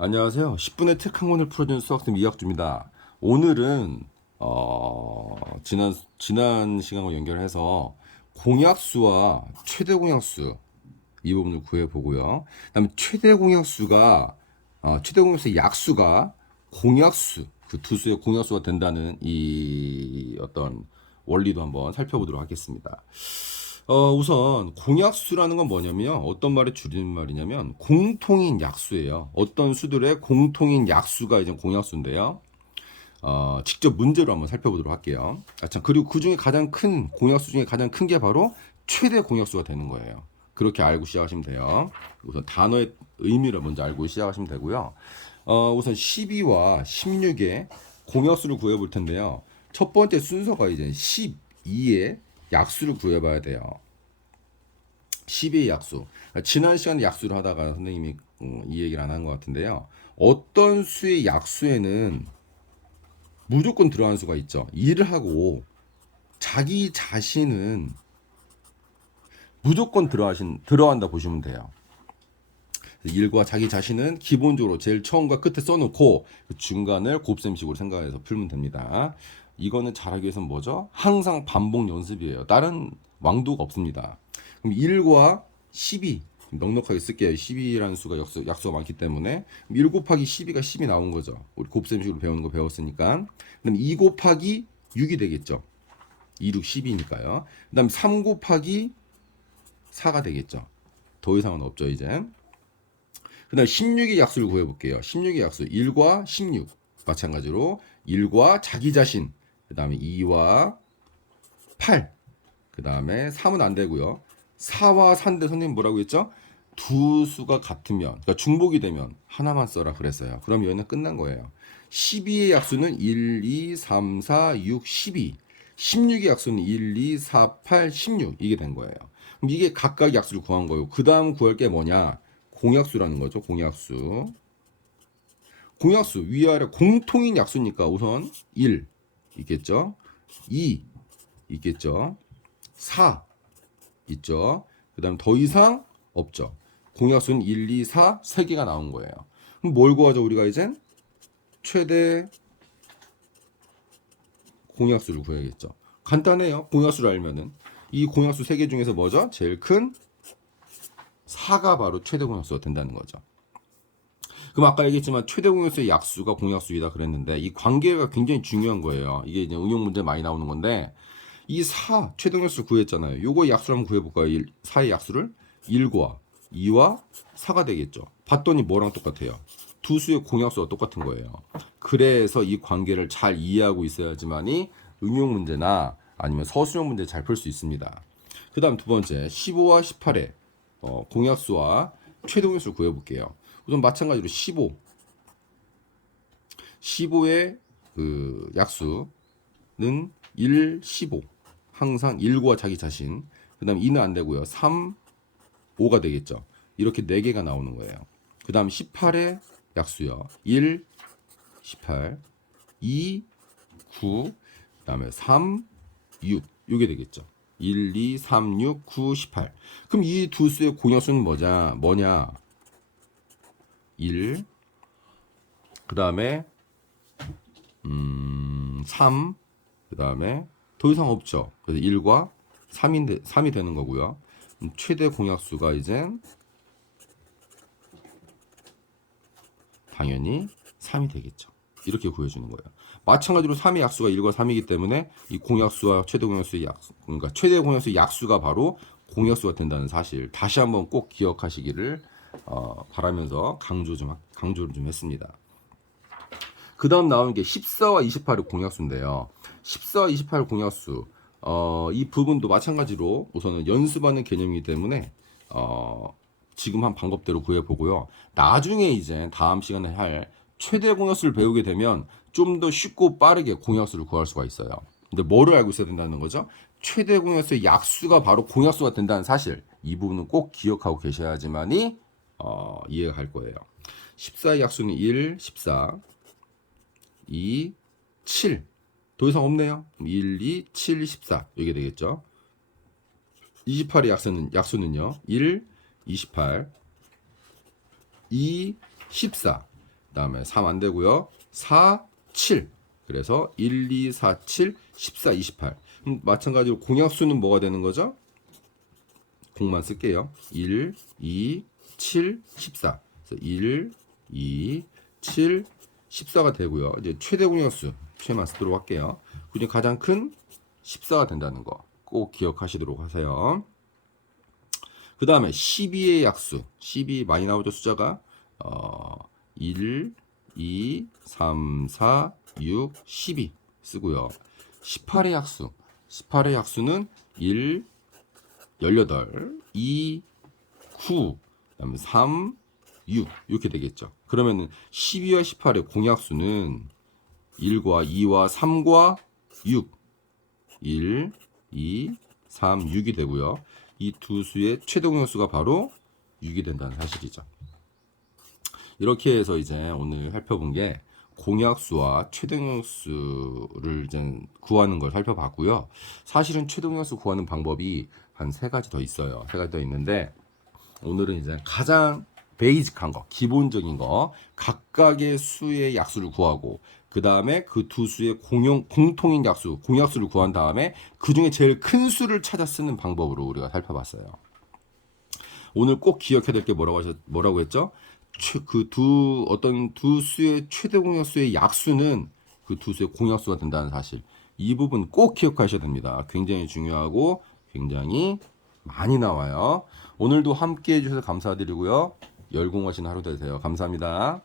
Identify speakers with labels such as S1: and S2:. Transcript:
S1: 안녕하세요. 10분의 책한 권을 풀어주는 수학생 이학주입니다. 오늘은 어, 지난 지난 시간과 연결해서 공약수와 최대 공약수 이 부분을 구해 보고요. 그다음에 최대 공약수가 어, 최대 공약수의 약수가 공약수 그 두 수의 공약수가 된다는 이 어떤 원리도 한번 살펴보도록 하겠습니다. 어, 우선 공약수라는 건 뭐냐면 어떤 말의 줄임말이냐면 공통인 약수예요. 어떤 수들의 공통인 약수가 이제 공약수인데요. 어, 직접 문제로 한번 살펴보도록 할게요. 아, 참, 그리고 그 중에 가장 큰 공약수 중에 가장 큰 게 바로 최대 공약수가 되는 거예요. 그렇게 알고 시작하시면 돼요. 우선 단어의 의미를 먼저 알고 시작하시면 되고요. 어, 우선 12와 16의 공약수를 구해볼 텐데요. 첫 번째 순서가 이제 12의 약수를 구해봐야 돼요. 12의 약수. 지난 시간에 약수를 하다가 선생님이 음, 이 얘기를 안 한 것 같은데요. 어떤 수의 약수에는 무조건 들어가는 수가 있죠. 일을 하고 자기 자신은 무조건 들어가신 들어간다 보시면 돼요. 일과 자기 자신은 기본적으로 제일 처음과 끝에 써놓고 그 중간을 곱셈식으로 생각해서 풀면 됩니다. 이거는 잘하기 위해서는 뭐죠? 항상 반복 연습이에요. 다른 왕도가 없습니다. 그럼 1과 12 넉넉하게 쓸게요. 12라는 수가 약수, 약수가 많기 때문에 1 곱하기 12가 10이 나온 거죠. 우리 곱셈식으로 배우는 거 배웠으니까. 그럼 2 곱하기 6이 되겠죠. 2, 6, 12니까요. 그 다음 3 곱하기 4가 되겠죠. 더 이상은 없죠, 이제. 그 다음 16의 약수를 구해볼게요. 16의 약수 1과 16 마찬가지로 1과 자기 자신 그 다음에 2와 8 그 다음에 3은 안 되고요. 4와 4인데 선생님 뭐라고 했죠? 두 수가 같으면 그러니까 중복이 되면 하나만 써라 그랬어요. 그럼 얘는 끝난 거예요. 12의 약수는 1, 2, 3, 4, 6, 12 16의 약수는 1, 2, 4, 8, 16 이게 된 거예요. 그럼 이게 각각 약수를 구한 거예요. 그 다음 구할 게 뭐냐? 공약수라는 거죠. 공약수. 공약수 위아래 공통인 약수니까 우선 1 있겠죠. 2 있겠죠. 4 있죠. 그다음 더 이상 없죠. 공약수는 1, 2, 4세 개가 나온 거예요. 그럼 뭘 구하죠 우리가 이젠 최대 공약수를 구해야겠죠. 간단해요. 공약수를 알면은 이 공약수 세개 중에서 뭐죠? 제일 큰 4가 바로 최대 공약수가 된다는 거죠. 그럼 아까 얘기했지만 최대 공약수의 약수가 공약수이다 그랬는데 이 관계가 굉장히 중요한 거예요. 이게 이제 응용 문제 많이 나오는 건데 이 4 최대 공약수 구했잖아요. 요거 약수를 한번 구해볼까요? 1, 4의 약수를 1과 2와 4가 되겠죠. 봤더니 뭐랑 똑같아요? 두 수의 공약수가 똑같은 거예요. 그래서 이 관계를 잘 이해하고 있어야지만이 응용 문제나 아니면 서술형 문제 잘 풀 수 있습니다. 그 다음 두 번째 15와 18의 어, 공약수와 최대 공약수를 구해볼게요. 우선 마찬가지로 15. 15의 그 약수는 1, 15. 항상 1과 자기 자신. 그 다음 2는 안 되고요. 3, 5가 되겠죠. 이렇게 4개가 나오는 거예요. 그 다음 18의 약수요. 1, 18, 2, 9, 그 다음에 3, 6. 이게 되겠죠. 1, 2, 3, 6, 9, 18. 그럼 이 두 수의 공약수는 뭐냐? 뭐냐? 1. 그 다음에 음, 3. 그 다음에 더 이상 없죠. 그래서 1과 3인 3이 되는 거고요. 음, 최대 공약수가 이제 당연히 3이 되겠죠. 이렇게 구해주는 거예요. 마찬가지로 3의 약수가 1과 3이기 때문에 이 공약수와 최대 공약수의 약수, 그러니까 최대 공약수의 약수가 바로 공약수가 된다는 사실 다시 한번 꼭 기억하시기를 어, 바라면서 강조 좀 강조를 좀 했습니다. 그 다음 나오는 게 14와 28의 공약수인데요. 14와 28 공약수 어, 이 부분도 마찬가지로 우선은 연습하는 개념이기 때문에 어, 지금 한 방법대로 구해보고요. 나중에 이제 다음 시간에 할 최대 공약수를 배우게 되면 좀 더 쉽고 빠르게 공약수를 구할 수가 있어요. 근데 뭐를 알고 있어야 된다는 거죠? 최대 공약수의 약수가 바로 공약수가 된다는 사실. 이 부분은 꼭 기억하고 계셔야지만이 어, 이해가 갈 거예요. 14의 약수는 1, 14, 2, 7. 더 이상 없네요. 1, 2, 7, 14. 이게 되겠죠. 28의 약수는, 약수는요. 1, 28, 2, 14. 그 다음에 3 안 되고요. 4, 7. 그래서 1, 2, 4, 7, 14, 28. 음, 마찬가지로 공약수는 뭐가 되는 거죠? 공만 쓸게요. 1, 2, 7, 14. 그래서 1, 2, 7, 14가 되고요. 이제 최대 공약수 최만 쓰도록 할게요. 그중에 가장 큰 14가 된다는 거 꼭 기억하시도록 하세요. 그 다음에 12의 약수. 12 많이 나오죠, 숫자가. 어, 1, 2, 3, 4, 6, 12 쓰고요. 18의 약수. 18의 약수는 1, 18, 2, 9, 그다음에 3, 6 이렇게 되겠죠. 그러면은 12와 18의 공약수는 1과 2와 3과 6 1, 2, 3, 6이 되고요. 이 두 수의 최대 공약수가 바로 6이 된다는 사실이죠. 이렇게 해서 이제 오늘 살펴본 게 공약수와 최대 공약수를 이제 구하는 걸 살펴봤고요. 사실은 공약수 구하는 방법이 한 세 가지 더 있어요. 세 가지 더 있는데 오늘은 이제 가장 베이직한 거, 기본적인 거, 각각의 수의 약수를 구하고 그 다음에 그 두 수의 공용 공통인 약수, 공약수를 구한 다음에 그 중에 제일 큰 수를 찾아 쓰는 방법으로 우리가 살펴봤어요. 오늘 꼭 기억해야 될 게 뭐라고 하셨, 뭐라고 했죠? 그 두 어떤 두 수의 최대 공약수의 약수는 그 두 수의 공약수가 된다는 사실. 이 부분 꼭 기억하셔야 됩니다. 굉장히 중요하고 굉장히 많이 나와요. 오늘도 함께 해주셔서 감사드리고요. 열공하신 하루 되세요. 감사합니다.